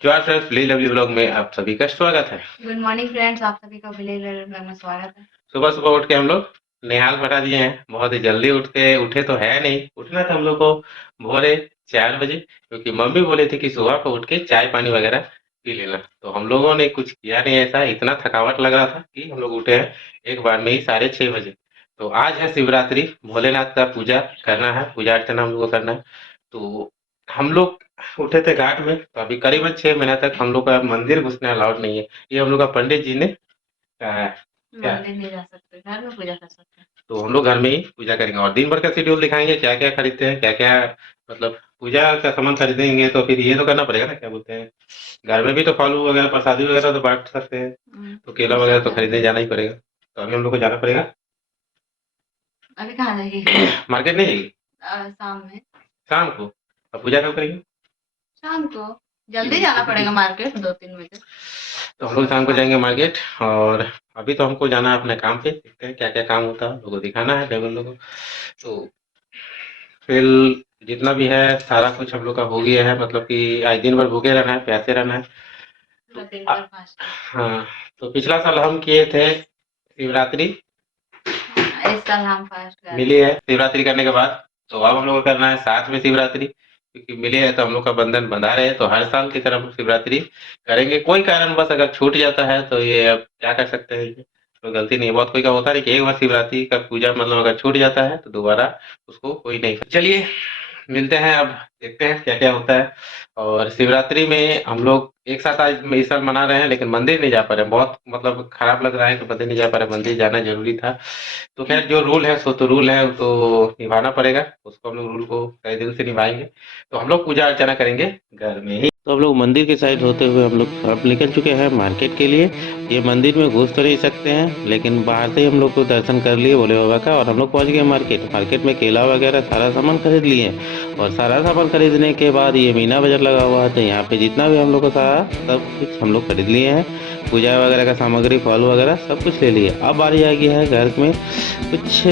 ज्वार friends village lovely blog में आप सभी का स्वागत है। गुड मॉर्निंग फ्रेंड्स, आप सभी का विलेज ब्लॉग में स्वागत है। सुबह सुबह उठ के हम लोग निहाल बटा दिए हैं। बहुत ही जल्दी उठ के उठे तो है नहीं, उठना था हम लोग को भोरे 4 बजे, क्योंकि मम्मी बोले थे कि सुबह को उठ के चाय पानी वगैरह पी लेना। तो हम लोगों ने कुछ किया नहीं, ऐसा इतना थकावट लग रहा था कि हम लोग उठे हैं एक बार में ही 6:30 बजे। तो आज है शिवरात्रि, भोलेनाथ का पूजा करना है, पूजा अर्चना हम लोग को करना है। तो हम लोग उठे थे घाट में, तो अभी करीबन 6 महीना तक हम लोग का मंदिर घुसना अलाउड नहीं है। ये हम लोग का पंडित जी ने कहा है। क्या? मंदिर नहीं जा सकते, घर में पूजा कर सकते हैं। तो हम लोग घर में ही पूजा करेंगे और दिन भर का शेड्यूल दिखाएंगे, क्या क्या खरीदते हैं, क्या क्या मतलब पूजा का सामान खरीदेंगे। तो फिर ये तो करना पड़ेगा ना, क्या बोलते हैं, घर में भी तो फल वगैरह प्रसादी वगैरह तो बांट सकते हैं। तो केला वो वगैरह सब तो है। खरीदने जाना ही पड़ेगा। तो अभी हम लोग को जाना पड़ेगा। अभी कहाँ जाएगी? मार्केट नहीं जाएगी? शाम में। शाम को। अब पूजा कब करेंगे? शाम को जल्दी जाना पड़ेगा मार्केट, 2-3 बजे। तो हम लोग शाम को जाएंगे मार्केट। और अभी तो हमको जाना है अपने काम पे, देखते हैं क्या क्या काम होता है, लोगों को दिखाना है ड्राइवर लोगों को। तो फिर जितना भी है सारा कुछ हम लोग का हो गया है, मतलब कि आज दिन भर भूखे रहना है, प्यासे रहना है। तो दिन भर फास्ट। हाँ, तो पिछला साल हम किए थे शिवरात्रि, इस साल हम फास्ट कर मिली रहे है शिवरात्रि करने के बाद। तो अब हम लोग को करना है साथ में शिवरात्रि, क्योंकि मिली है तो हम लोग का बंधन बंधा रहे। तो हर साल की तरह हम लोग शिवरात्रि करेंगे। कोई कारणवश अगर छूट जाता है तो ये अब क्या कर सकते हैं, ये तो गलती नहीं है। बहुत कोई का होता नहीं कि एक बार शिवरात्रि का पूजा मतलब अगर छूट जाता है तो दोबारा उसको कोई नहीं। चलिए मिलते हैं, अब देखते हैं क्या क्या होता है। और शिवरात्रि में हम लोग एक साथ आज इस साल मना रहे हैं, लेकिन मंदिर नहीं जा पा रहे हैं। बहुत मतलब खराब लग रहा है कि मंदिर नहीं जा पा रहे, मंदिर जाना जरूरी था। तो खैर जो रूल है सो तो रूल है, तो निभाना पड़ेगा उसको। हम लोग रूल को कई दिल से निभाएंगे। तो हम लोग पूजा अर्चना करेंगे घर में ही। तो हम लोग मंदिर के साइड होते हुए हम लोग अब निकल चुके हैं मार्केट के लिए। ये मंदिर में घुस तो नहीं सकते हैं, लेकिन बाहर से ही हम लोग को दर्शन कर लिए भोले बाबा का। और हम लोग पहुंच गए मार्केट। मार्केट में केला वगैरह सारा सामान खरीद लिए। और सारा सामान खरीदने के बाद ये मीना बाजार लगा हुआ है, तो यहाँ पे जितना भी हम लोग को सारा सब कुछ हम लोग खरीद लिए हैं। पूजा वगैरह का सामग्री, फल वगैरह सब कुछ ले लिए। अब बारी आ गया है घर में कुछ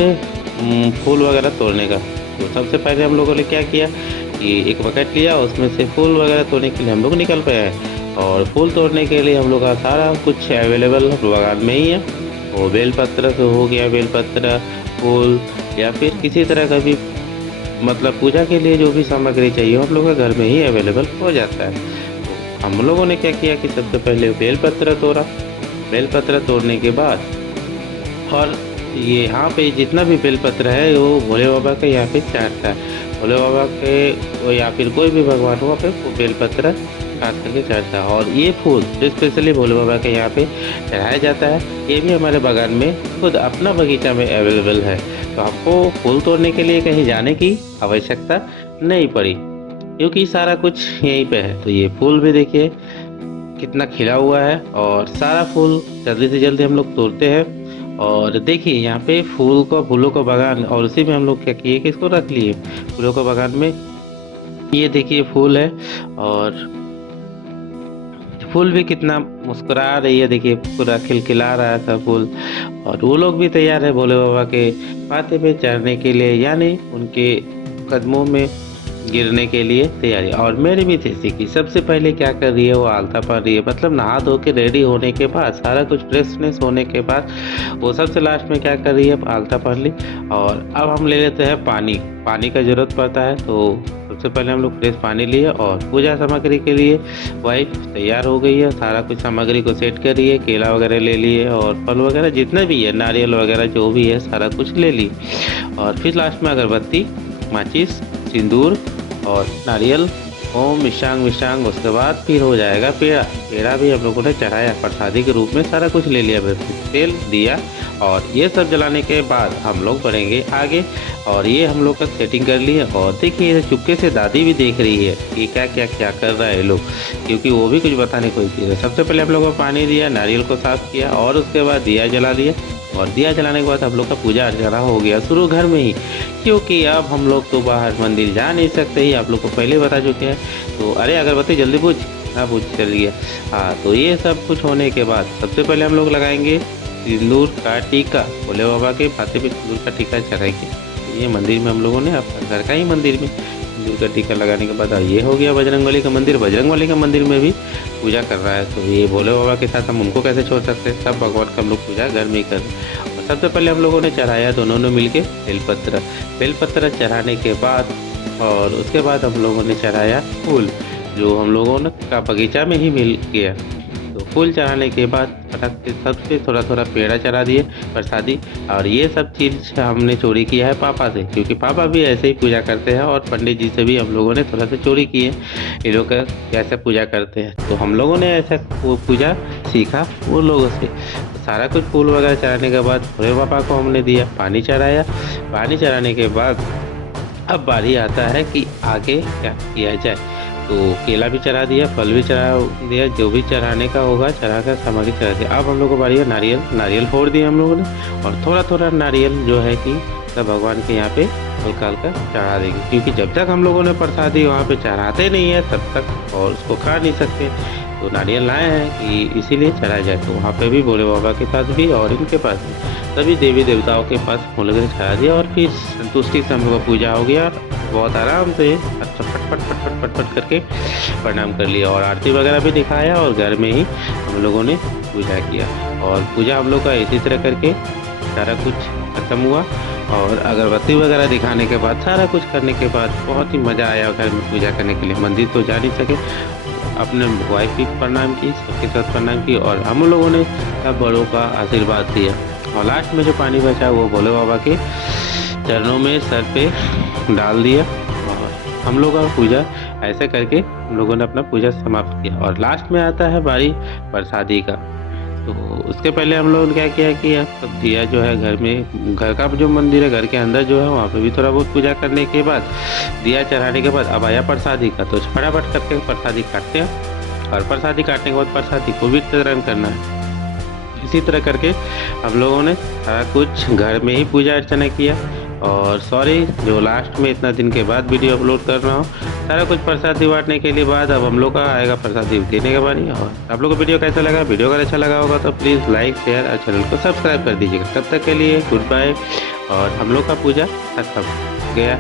फूल वगैरह तोड़ने का। तो सबसे पहले हम लोगों ने क्या किया कि एक बकेट लिया, उसमें से फूल वगैरह तोड़ने के लिए हम लोग निकल पे आए। और फूल तोड़ने के लिए हम लोग का सारा कुछ अवेलेबल बागान में ही है। वो बेलपत्र तो हो गया, बेलपत्र, फूल, या फिर किसी तरह का भी मतलब पूजा के लिए जो भी सामग्री चाहिए हम लोग के घर में ही अवेलेबल हो जाता है। तो हम लोगों ने क्या किया कि सबसे पहले बेलपत्र तोड़ा। बेलपत्र तोड़ने के बाद और ये यहाँ पे जितना भी बेलपत्र है वो भोले बाबा के यहाँ पे चढ़ता है। भोले बाबा के या फिर कोई भी भगवान हो, वहाँ पे वो बेलपत्र खास करके चढ़ता है। और ये फूल जो स्पेशली भोले बाबा के यहाँ पे चढ़ाया जाता है, ये भी हमारे बागान में खुद अपना बगीचा में अवेलेबल है। तो हमको फूल तोड़ने के लिए कहीं जाने की आवश्यकता नहीं पड़ी, क्योंकि सारा कुछ यहीं पे है। तो ये फूल भी देखिए कितना खिला हुआ है, और सारा फूल जल्दी से जल्दी हम लोग तोड़ते हैं। और देखिए यहाँ पे फूलों का बागान, और उसी में हम लोग क्या किए कि इसको रख लिए फूलों का बागान में। ये देखिए फूल है, और फूल भी कितना मुस्कुरा रही है, देखिए पूरा खिलखिला रहा है सब फूल। और वो लोग भी तैयार है भोले बाबा के माथे पे चढ़ने के लिए, यानी उनके कदमों में गिरने के लिए तैयारी। और मेरी भी थी कि सबसे पहले क्या कर रही है, वो आलता पा रही है। मतलब नहा धो के रेडी होने के बाद, सारा कुछ फ्रेशनेस होने के बाद वो सबसे लास्ट में क्या कर रही है, आलता पा ली। और अब हम ले लेते हैं पानी। पानी का ज़रूरत पड़ता है, तो सबसे पहले हम लोग फ्रेश पानी लिए। और पूजा सामग्री के लिए वाइफ तैयार हो गई है, सारा कुछ सामग्री को सेट कर रही है। केला वगैरह ले लिए, और फल वगैरह जितना भी है, नारियल वगैरह जो भी है सारा कुछ ले ली। और फिर लास्ट में अगरबत्ती, माचिस, सिंदूर और नारियल, ओम मिशांग मिशांग। उसके बाद फिर हो जाएगा पेड़ा। पेड़ा भी हम लोगों ने चढ़ाया प्रसादी के रूप में, सारा कुछ ले लिया, तेल दिया। और ये सब जलाने के बाद हम लोग बढ़ेंगे आगे। और ये हम लोग का सेटिंग कर लिए। और देखिए चुपके से दादी भी देख रही है कि क्या क्या क्या कर रहा है लोग, क्योंकि वो भी कुछ बताने कोई चीज़ है। सबसे पहले हम लोगों को पानी दिया, नारियल को साफ किया, और उसके बाद दिया जला दिया। और दिया जलाने के बाद हम लोग का पूजा अर्चना हो गया शुरू घर में ही, क्योंकि अब हम लोग तो बाहर मंदिर जा नहीं सकते ही, आप लोग को पहले बता चुके हैं। तो अरे अगरबत्ती जल्दी पूछ, हाँ पूछ चल गया। हाँ, तो ये सब कुछ होने के बाद सबसे पहले हम लोग लगाएंगे सिंदूर का टीका। भोले बाबा के माथे पे सिंदूर का टीका चढ़ाएंगे। ये मंदिर में हम लोगों ने अपना घर का ही मंदिर में सिंदूर का टीका लगाने के बाद ये हो गया बजरंगबली का मंदिर। बजरंगबली का मंदिर में भी पूजा कर रहा है, तो ये भोले बाबा के साथ हम उनको कैसे छोड़ सकते हैं। सब भगवान का हम लोग पूजा घर में ही कर रहे हैं। और सबसे पहले हम लोगों ने चढ़ाया दोनों ने मिलके बेलपत्र चढ़ाने के बाद, और उसके बाद हम लोगों ने चढ़ाया फूल, जो हम लोगों ने का बगीचा में ही मिल गया। तो फूल चढ़ाने के बाद फटक से सबसे थोड़ा थोड़ा पेड़ा चढ़ा दिए प्रसादी। और ये सब चीज़ हमने चोरी किया है पापा से, क्योंकि पापा भी ऐसे ही पूजा करते हैं, और पंडित जी से भी हम लोगों ने थोड़ा सा चोरी किए ये लोग कैसे पूजा करते हैं। तो हम लोगों ने ऐसा वो पूजा सीखा वो लोगों से। तो सारा कुछ फूल वगैरह चढ़ाने के बाद भोले बाबा को हमने दिया, पानी चढ़ाया। पानी चढ़ाने के बाद अब बारी आता है कि आगे क्या किया जाए। तो केला भी चढ़ा दिया, फल भी चढ़ा दिया, जो भी चढ़ाने का होगा चढ़ा कर सामग्री चढ़ा दिया। अब हम लोग को बारी है नारियल फोड़ दिया हम लोगों ने, और थोड़ा थोड़ा नारियल जो है कि सब भगवान के यहाँ पे हल्का हल्का चढ़ा देंगे, क्योंकि जब तक हम लोगों ने प्रसादी वहाँ पे चढ़ाते नहीं है तब तक और उसको खा नहीं सकते। तो नारियल लाए हैं कि इसीलिए चढ़ाया जाए। तो वहाँ पे भी भोले बाबा के पास भी और इनके पास भी सभी देवी देवताओं के पास हम लोगों ने चढ़ा दिया, और फिर संतुष्टि से हम लोग का पूजा हो गया। बहुत आराम से फट करके प्रणाम कर लिया, और आरती वगैरह भी दिखाया, और घर में ही हम लोगों ने पूजा किया। और पूजा हम लोग का इसी तरह करके सारा कुछ खत्म हुआ। और अगरबत्ती वगैरह दिखाने के बाद सारा कुछ करने के बाद बहुत ही मज़ा आया घर में पूजा करने के लिए। मंदिर तो जा नहीं सके, अपने वाइफ की प्रणाम की, सबके साथ प्रणाम की, और हम लोगों ने सब बड़ों का आशीर्वाद दिया। और लास्ट में जो पानी बचा वो भोले बाबा के चरणों में सर पे डाल दिया, और हम लोगों का पूजा ऐसे करके हम लोगों ने अपना पूजा समाप्त किया। और लास्ट में आता है बारी प्रसादी का। तो उसके पहले हम लोगों ने क्या किया कि सब दिया जो है घर में, घर का जो मंदिर है घर के अंदर जो है वहाँ पे भी थोड़ा बहुत पूजा करने के बाद दिया चढ़ाने के बाद अब आया प्रसादी का। तो फटाफट करके प्रसादी काटते हैं, और प्रसादी काटने के बाद प्रसादी को वितरण करना है। इसी तरह करके हम लोगों ने सारा कुछ घर में ही पूजा अर्चना किया। और सॉरी जो लास्ट में इतना दिन के बाद वीडियो अपलोड कर रहा हूँ। सारा कुछ प्रसादी बांटने के लिए बाद अब हम लोग का आएगा प्रसादी देने के बारी। और आप लोग को वीडियो कैसा लगा, वीडियो अगर अच्छा लगा होगा तो प्लीज़ लाइक शेयर और चैनल को सब्सक्राइब कर दीजिएगा। तब तक के लिए गुड बाय। और हम लोग का पूजा खत्म गया।